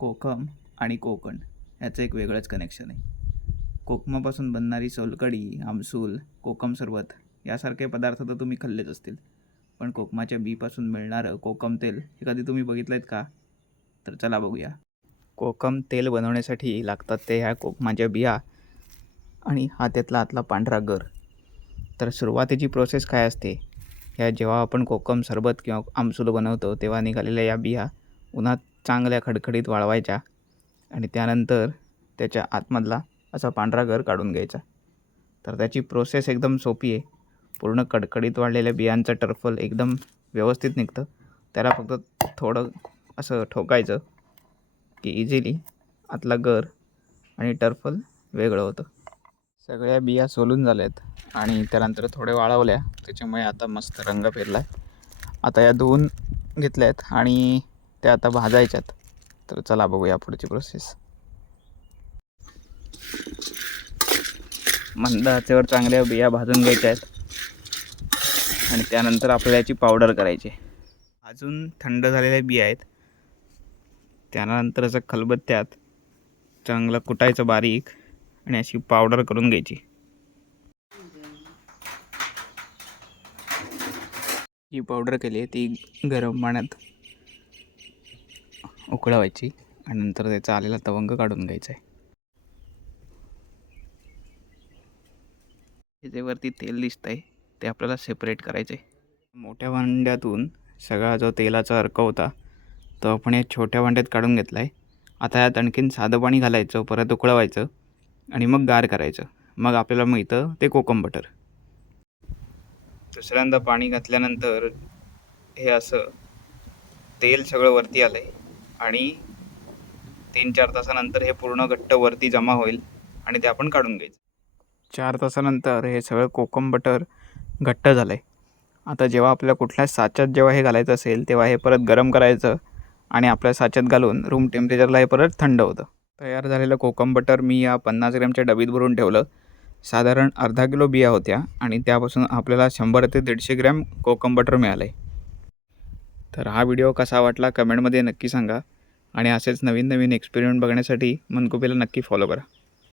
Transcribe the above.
कोकम आणि कोकण याचं एक वेगळंच कनेक्शन आहे. कोकमापासून बनणारी सोलकढी, आमसूल, कोकम सरबत यासारखे पदार्थ तर तुम्ही खाल्लेच असतील. पण कोकमाच्या बीपासून मिळणारं कोकम तेल हे कधी तुम्ही बघितलं आहेत का? तर चला बघूया. कोकम तेल बनवण्यासाठी लागतात ते ह्या कोकमाच्या बिया आणि हा त्यातला आतला पांढरा गर. तर सुरुवातीची प्रोसेस काय असते? जेव्हा आपण कोकम सरबत किंवा आमसूल बनवतो तेव्हा निघालेल्या या बिया उन्हात चांगल्या खडखडीत वाळवायच्या आणि त्यानंतर त्याच्या आतमधला असा पांढरा गर काढून घ्यायचा. तर त्याची प्रोसेस एकदम सोपी आहे. पूर्ण कडकडीत वाळलेल्या बियांचं टरफल एकदम व्यवस्थित निघतं. त्याला फक्त थोडं असं ठोकायचं की इझिली आतला गर आणि टरफल वेगळं होतं. सगळ्या बिया सोलून झाल्यात आणि त्यानंतर थोडे वाळवल्या, त्याच्यामुळे आता मस्त रंग फिरला आहे. आता या धुवून घेतल्यात आणि त्या आता भाजायच्यात. तर चला बघूया पुढची प्रोसेस. मंद आचेवर चांगल्या बिया भाजून घ्यायच्या आहेत आणि त्यानंतर आपल्याला याची पावडर करायची. अजून थंड झालेल्या बिया आहेत, त्यानंतर असं खलबत्त्यात चांगलं कुटायचं बारीक आणि अशी पावडर करून घ्यायची. जी पावडर केली आहे ती गरम पाण्यात उकळवायची आणि नंतर त्याचा आलेला तवंग काढून घ्यायचा आहे. जे वरती तेल दिसतं आहे ते आपल्याला सेपरेट करायचं आहे. मोठ्या भांड्यातून सगळा जो तेलाचा अर्क होता तो आपण या छोट्या भांड्यात काढून घेतला आहे. आता यात आणखीन साधं पाणी घालायचं, परत उकळवायचं आणि मग गार करायचं. मग आपल्याला मिळतं ते कोकम बटर. दुसऱ्यांदा पाणी घातल्यानंतर हे असं तेल सगळं वरती आलं आहे आणि 3-4 तासानंतर हे पूर्ण घट्ट वरती जमा होईल आणि ते आपण काढून घ्यायचं. 4 तासानंतर हे सगळं कोकम बटर घट्ट झालं आहे. आता जेव्हा आपल्याला कुठल्या साच्यात जेव्हा हे घालायचं असेल तेव्हा हे परत गरम करायचं आणि आपल्या साच्यात घालून रूम टेम्परेचरला हे परत थंड होतं. तयार झालेलं कोकम बटर मी या 50 ग्रॅमच्या डबीत भरून ठेवलं. साधारण अर्धा किलो बिया होत्या आणि त्यापासून आपल्याला 100 ते 150 ग्रॅम कोकम बटर मिळालं आहे. तर हा व्हिडिओ कसा वाटला कमेंटमध्ये नक्की सांगा आणि असेच नवीन नवीन एक्सपेरिमेंट बघण्यासाठी मनकुबेला नक्की फॉलो करा.